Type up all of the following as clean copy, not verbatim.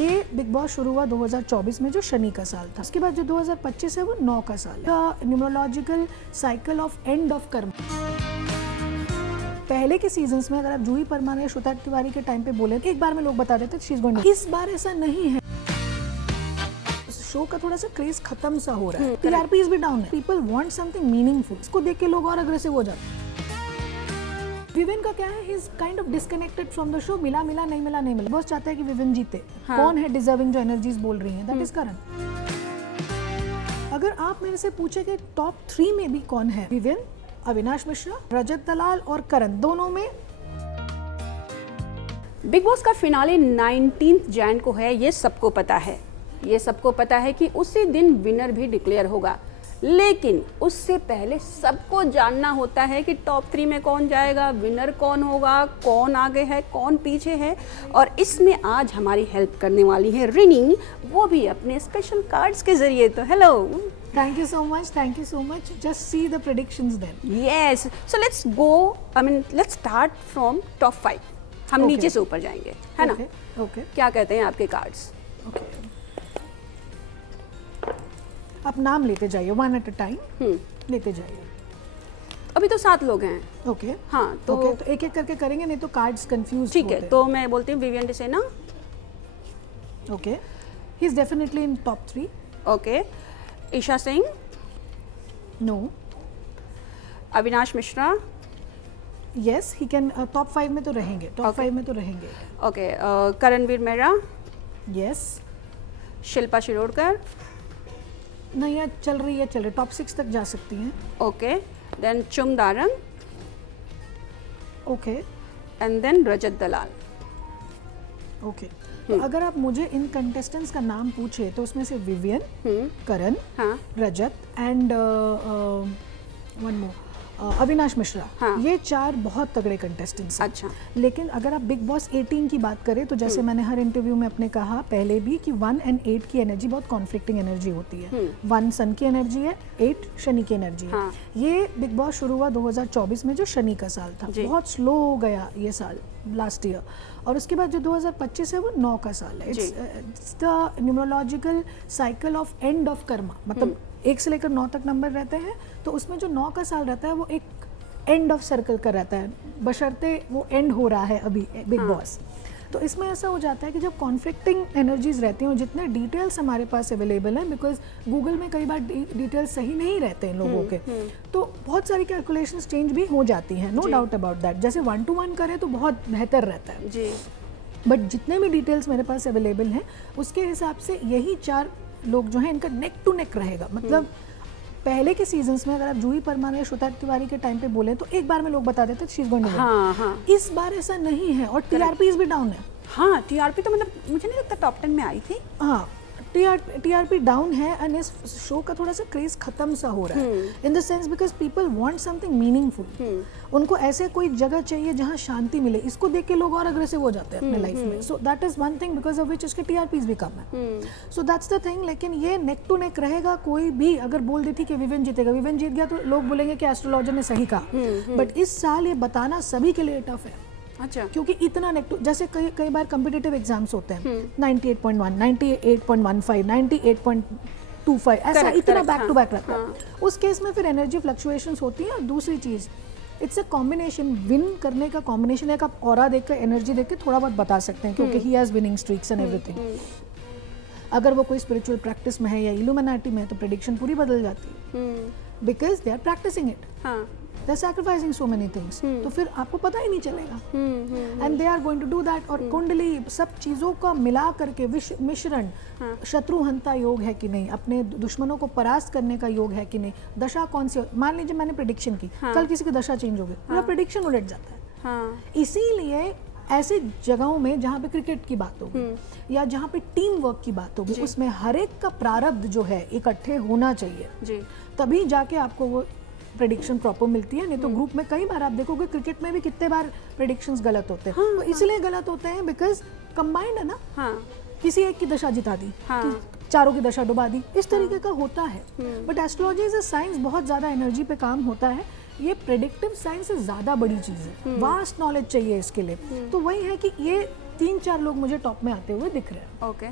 ये big boss शुरू हुआ 2024 में जो शनि का साल था। उसके बाद जो 2025 है वो 9 का साल है। Numerological cycle of end of कर्म। पहले के सीजन्स में अगर आप जूही परमार या श्वेता तिवारी के टाइम पे बोले एक बार में लोग बता देते शी इज गोइंग टू। इस बार ऐसा नहीं है। शो का थोड़ा सा क्रेज खत्म सा हो रहा है। टीआरपीज भी डाउन है। People want something meaningful. इसको देख के लोग और अग्रेसिव हो जाते हैं। विवेन का क्या है, ही is kind of disconnected from the show. मिला मिला नहीं मिला नहीं मिला। बॉस चाहता है कि विवेन जीते। हाँ। कौन है डिजर्विंग जो एनर्जीज बोल रही हैं, दैट इज करण। अगर आप मेरे से पूछे कि टॉप 3 में भी कौन है, विवेन, अविनाश मिश्रा, रजत दलाल और करण, दोनों में। बिग बॉस का फिनाले 19 जैन को है, ये सबको पता है। ये सबको पता है कि उसी दिन विनर भी डिक्लेयर होगा, लेकिन उससे पहले सबको जानना होता है कि टॉप 3 में कौन जाएगा, विनर कौन होगा, कौन आगे है, कौन पीछे है। और इसमें आज हमारी हेल्प करने वाली है रिनी, वो भी अपने स्पेशल कार्ड्स के जरिए। तो hello, thank you so much, thank you so much. Just see the predictions then. Yes, so let's go, let's start from top 5। हम नीचे से ऊपर जाएंगे, है ना? ओके। क्या कहते हैं आपके कार्ड्स? ओके, आप नाम लेते जाइए, 1 एट अ टाइम लेते जाइए। अभी तो 7 लोग हैं। ओके। हाँ, तो एक एक करके करेंगे, नहीं तो कार्ड्स कंफ्यूज। ठीक है, तो मैं बोलती हूँ Vivian Dsena. Okay, he is definitely in top 3। Okay, Isha Singh. No. Avinash Mishra. Yes, he can top 5 में तो रहेंगे, टॉप 5 में तो रहेंगे। ओके, करणवीर मेहरा। यस। शिल्पा शिरोडकर। नहीं, यार चल रही है, टॉप 6 तक जा सकती हैं। Okay, then Chum Darang. Okay, and then Rajat Dalal. Okay, तो अगर आप मुझे इन कंटेस्टेंट्स का नाम पूछे तो उसमें से विवियन, करण, हाँ, Rajat and one more, Avinash Mishra. हाँ। ये 4 बहुत तगड़े कंटेस्टेंट्स हैं। अच्छा। लेकिन अगर आप बिग बॉस 18 की बात करें तो जैसे मैंने हर इंटरव्यू में अपने कहा पहले भी कि 1 और 8 की एनर्जी बहुत कॉन्फ्लिक्टिंग एनर्जी होती है। 1 सन की एनर्जी है, 8 शनि की एनर्जी है। हाँ। ये बिग बॉस शुरू हुआ 2024 में जो शनि का साल था। बहुत स्लो गया ये साल, लास्ट ईयर। और उसके बाद जो 2025 है वो 9 का साल है। It's the numerological cycle of end of Karma. मतलब 1 से लेकर 9 तक नंबर रहते हैं, तो उसमें जो 9 का साल रहता है वो एक एंड ऑफ सर्कल का रहता है, बशर्ते वो एंड हो रहा है अभी बिग बॉस। तो इसमें ऐसा हो जाता है कि जब कॉन्फ्लिक्टिंग एनर्जीज रहती हैं, जितने डिटेल्स हमारे पास अवेलेबल हैं, बिकॉज गूगल में कई बार डिटेल्स सही नहीं रहते हैं लोगों के, तो बहुत सारी कैलकुलेशंस चेंज भी हो जाती हैं, नो डाउट अबाउट दैट। जैसे 1 to 1 करें तो बहुत बेहतर रहता है जी, बट जितने भी डिटेल्स मेरे पास अवेलेबल हैं उसके हिसाब से यही 4 लोग जो हैं इनका नेक टू नेक रहेगा। मतलब पहले के सीजन्स में अगर आप जूही परमार या श्वेता तिवारी के टाइम पे बोले तो एक बार में लोग बता देते she is going to win. हाँ, हाँ। इस बार ऐसा नहीं है और टीआरपीज भी डाउन है। हाँ, टीआरपी तो मतलब मुझे नहीं लगता टॉप 10 में आई थी। हाँ, टीआरपी डाउन है एंड इस शो का थोड़ा सा क्रेज खत्म सा हो रहा है, इन the sense because people want something meaningful. उनको ऐसे कोई जगह चाहिए जहाँ शांति मिले। इसको देख के लोग और अग्रेसिव हो जाते हैं अपने लाइफ में। So that is one thing because of which इसके टीआरपीज भी कम है। So that's the thing. लेकिन ये नेक टू नेक रहेगा। कोई भी अगर बोल देती कि विवेन जीतेगा, विवेन जीत गया तो लोग बोलेंगे कि एस्ट्रोलॉजर ने सही कहा। बट इस साल ये बताना सभी के लिए टफ है। अच्छा। क्योंकि इतना जैसे कई बार कॉम्पिटिटिव एग्जाम्स होते हैं, 98.1, 98.15, 98.25, ऐसा इतना बैक टू बैक रहता है। उस केस में फिर एनर्जी फ्लक्चुएशंस होती हैं। और दूसरी चीज, इट्स अ कॉम्बिनेशन, विन करने का कॉम्बिनेशन है। आप ऑरा देखकर, एनर्जी देख के थोड़ा बहुत बता सकते हैं, क्योंकि he has winning streaks and everything. अगर वो कोई स्पिरिचुअल प्रैक्टिस में है या इल्यूमिनाटी में है तो प्रेडिक्शन पूरी बदल जाती है, because they are practicing it. They're sacrificing so many things. तो फिर आपको पता ही नहीं चलेगा। And they are going to do that. और कुंडली सब चीज़ों का मिला करके मिश्रण, शत्रुहंता योग है कि नहीं, अपने दुश्मनों को परास्त करने का योग है कि नहीं, दशा कौन सी। मान लीजिए मैंने प्रेडिक्शन की, कल किसी की दशा चेंज हो गई, पूरा प्रेडिक्शन उलट जाता है। इसीलिए ऐसे जगहों में जहाँ पे क्रिकेट की बात होगी या जहाँ पे टीम वर्क की बात होगी, उसमें हर एक का प्रारब्ध जो है इकट्ठे होना चाहिए, तभी जाके आपको वो प्रेडिक्शन प्रॉपर मिलती है। नहीं तो ग्रुप में कई बार आप देखोगे क्रिकेट में भी कितने बार प्रेडिक्शंस गलत होते हैं। तो इसलिए गलत होते हैं बिकॉज कंबाइंड है ना। किसी एक की दशा जिता दी, चारों की दशा डुबा दी, इस तरीके का होता है। But astrology is a science, बहुत ज्यादा एनर्जी पे काम होता है। ये प्रेडिक्टिव साइंस से ज्यादा बड़ी चीज है, वास्ट नॉलेज चाहिए इसके लिए। तो वही है कि ये 3-4 लोग मुझे टॉप में आते हुए दिख रहे हैं। ओके,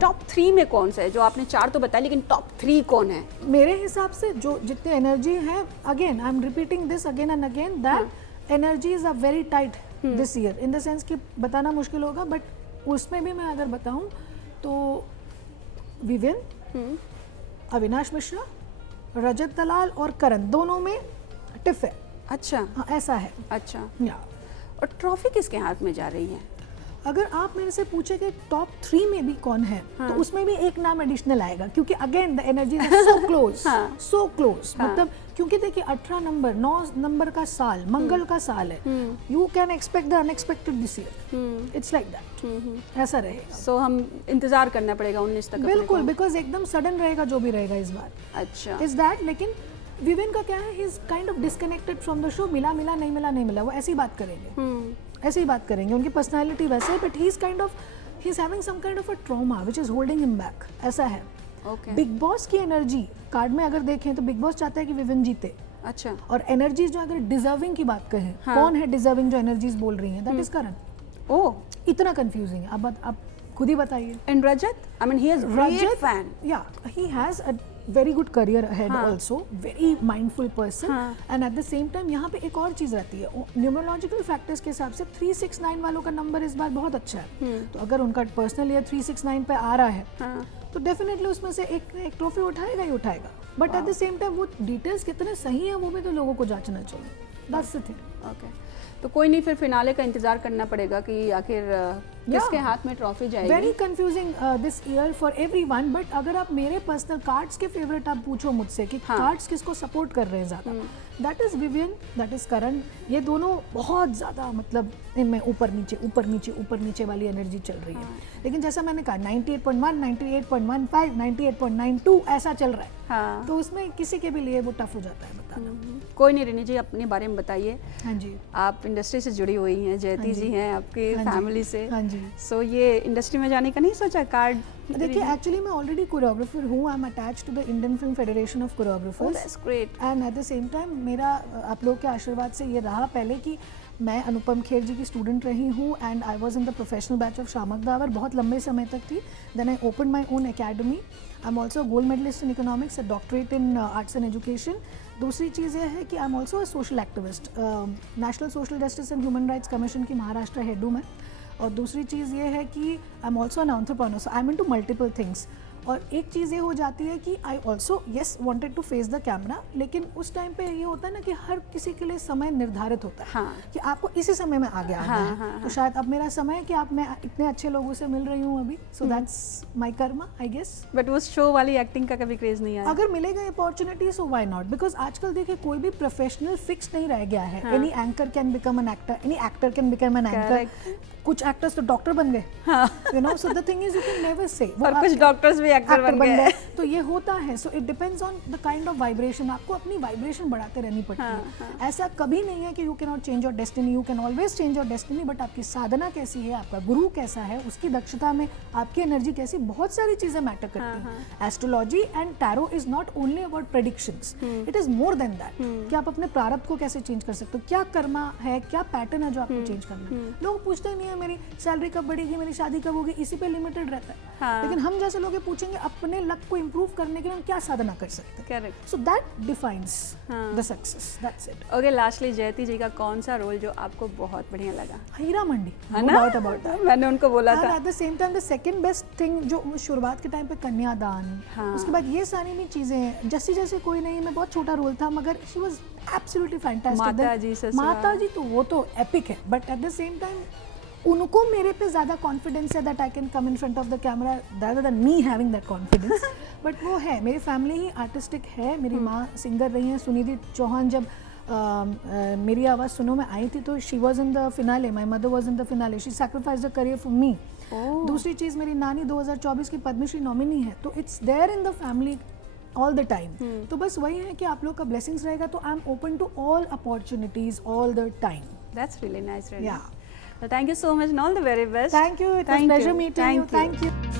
टॉप 3 में कौन सा है? जो आपने 4 तो बताया, लेकिन टॉप 3 कौन है? मेरे हिसाब से जो जितने एनर्जी है, again I am repeating this again and again, that energies are very tight this year, in the sense कि बताना मुश्किल होगा, बट उसमें भी मैं अगर बताऊं तो विवियन, अविनाश मिश्रा, रजत दलाल और करण, दोनों में टिफ है। अच्छा, हाँ, ऐसा है। अच्छा। या और ट्रॉफी किसके हाथ में जा रही है? अगर आप मेरे से पूछे कि टॉप 3 में भी कौन है, तो उसमें भी एक नाम एडिशनल आएगा, क्योंकि again the energy is so close, so close. मतलब क्योंकि देखिए 18 नंबर, 9 नंबर का साल, मंगल का साल है, you can expect the unexpected this year, it's like that, ऐसा रहेगा। सो हम इंतजार करना पड़ेगा 19 तक अपने बिल्कुल, को। बिकॉज एकदम सडन रहेगा जो भी रहेगा इस बार, अच्छा, इज दैट। लेकिन विविन का क्या है, ही is kind of disconnected from the show, मिला मिला नहीं मिला नहीं मिला, वो ऐसी बात करेंगे, ऐसे ही बात करेंगे, उनकी पर्सनालिटी वैसे है, but he is kind of, he is having some kind of a trauma which is holding him back, ऐसा है। ओके। बिग बॉस की एनर्जी कार्ड में अगर देखें तो बिग बॉस चाहता है कि विविन जीते, अच्छा, और एनर्जीज जो अगर डिजर्विंग की बात कहें, कौन है डिजर्विंग जो एनर्जीज बोल रही हैं, दैट इज करण। ओह, इतना कंफ्यूजिंग है, अब खुद ही बताइए। And Rajat, I mean he is great fan. Yeah, he has a very good career ahead also, very mindful person, and at the same time यहाँ पे एक और चीज़ रहती है, न्यूमरोलॉजिकल फैक्टर्स के हिसाब से 369 वालों का नंबर इस बार बहुत अच्छा है, तो अगर उनका पर्सनल ईयर 369 पे आ रहा है, तो डेफिनेटली उसमें से एक ट्रॉफी उठाएगा ही उठाएगा, but at the same time वो डिटेल्स कितने सही हैं वो भी तो लोगों को जांचना चाहिए, दैट्स द थिंग। ओके, तो कोई नहीं, फिर फिनाले का इंतजार करना पड़ेगा कि आखिर किसके हाथ में ट्रॉफी जाएगी। Very confusing this year for everyone, but अगर आप मेरे पर्सनल कार्ड्स के फेवरेट आप पूछो मुझसे कि कार्ड्स किसको सपोर्ट कर रहे हैं ज़्यादा, that is Vivian, that is Karan, ये दोनों बहुत ज़्यादा, मतलब इनमें ऊपर नीचे ऊपर नीचे ऊपर नीचे वाली एनर्जी चल रही है। लेकिन जैसा मैंने कहा 98.1, 98.15, 98.92 ऐसा चल रहा है, हाँ, तो उसमें किसी के भी लिए वो टफ हो जाता है बताना। कोई नहीं, रिनी जी अपने बारे में बताइए। हाँ जी, आप इंडस्ट्री से जुड़ी हुई हैं, जयती जी हैं आपकी फैमिली से। हाँ जी। सो ये इंडस्ट्री में जाने का नहीं सोचा? कार्ड देखिए, एक्चुअली मैं ऑलरेडी कोरियोग्राफर हूँ, I am attached to the Indian Film Federation of Choreographers, that's great. And at the same time मेरा आप लोग के आशीर्वाद से ये रहा पहले कि मैं अनुपम खेर जी की स्टूडेंट रही हूँ, and I was in the professional batch of Shiamak Davar बहुत लंबे समय तक थी। Then I open my own academy, I am also gold medalist in economics, a doctorate in arts and education. दूसरी चीज़ ये है कि I am also a social activist, national social justice and human rights commission की Maharashtra head हूँ मैं। और दूसरी चीज़ ये है कि I am also an entrepreneur, so I am into multiple things. और एक चीज़ ये हो जाती है कि I also yes wanted to face the camera, लेकिन उस टाइम पे ये होता है ना कि हर किसी के लिए समय निर्धारित होता है, कि आपको इसी समय में आगे आना है। तो शायद अब मेरा समय है कि आप, मैं इतने अच्छे लोगों से मिल रही हूँ अभी, so that's my karma I guess. But उस शो वाली एक्टिंग का कभी क्रेज नहीं आया? अगर मिलेगा opportunity so why not, because आजकल देखिए कोई भी प्रोफेशनल फिक्स नहीं रह गया है। Any anchor can become an actor, any actor can become an anchor, कुछ एक्टर्स तो डॉक्टर बन गए, you know, so the thing is you can never say, और कुछ डॉक्टर्स भी एक्टर बन गए, तो ये होता है। So it depends on the kind of vibration, आपको अपनी वाइब्रेशन बढ़ाते रहनी पड़ती है। ऐसा कभी नहीं है कि you can not change your destiny, you can always change your destiny, but आपकी साधना कैसी है, आपका गुरु कैसा है, उसकी दक्षता में आपकी एनर्जी कैसी, बहुत सारी चीजें मैटर करती हैं। Astrology and tarot is not only about predictions, it is more than that, कि आप अपने प्रारब्ध को कैसे चेंज कर सकते हो, क्या कर्मा है, क्या पैटर्न है जो आपको चेंज करना है। लोग पूछते नहीं है मेरी सैलरी कब बढ़ेगी, मेरी शादी कब होगी, इसी पे लिमिटेड रहता है। लेकिन हम जैसे लोग पूछेंगे अपने लक को इंप्रूव करने के लिए हम क्या साधना कर सकते हैं। Correct, so that defines the success, that's it. Okay, lastly जयती जी का कौन सा रोल जो आपको बहुत बढ़िया लगा? हीरा मंडी, है ना? अबाउट दैट मैंने उनको बोला था। Eight the same time the second best thing जो शुरुआत के टाइम पे कन्यादान, उसके बाद ये सारी भी चीजें, जैसे जैसे कोई नहीं, मैं बहुत छोटा रोल था मगर शी वाज एब्सोल्युटली फैंटास्टिक। माता जी तो वो तो एपिक है, but at the same time उनको मेरे पे ज़्यादा कॉन्फिडेंस है that I can come in front of the camera rather than me having that confidence. But वो है, मेरी फैमिली ही आर्टिस्टिक है, मेरी माँ सिंगर रही हैं। सुनिधि चौहान जब मेरी आवाज़ सुनो में आई थी तो she was in the finale, my mother was in the finale, she sacrifice the career for me. दूसरी चीज़, मेरी नानी 2024 की पद्मश्री नॉमिनी है, तो it's there in the family all the time. तो बस वही है कि आप लोग का ब्लेसिंग्स रहेगा तो I am open to all opportunities all the time. That's really nice, Yeah. Thank you so much and all the very best. Thank you. It was a pleasure meeting you. Thank you.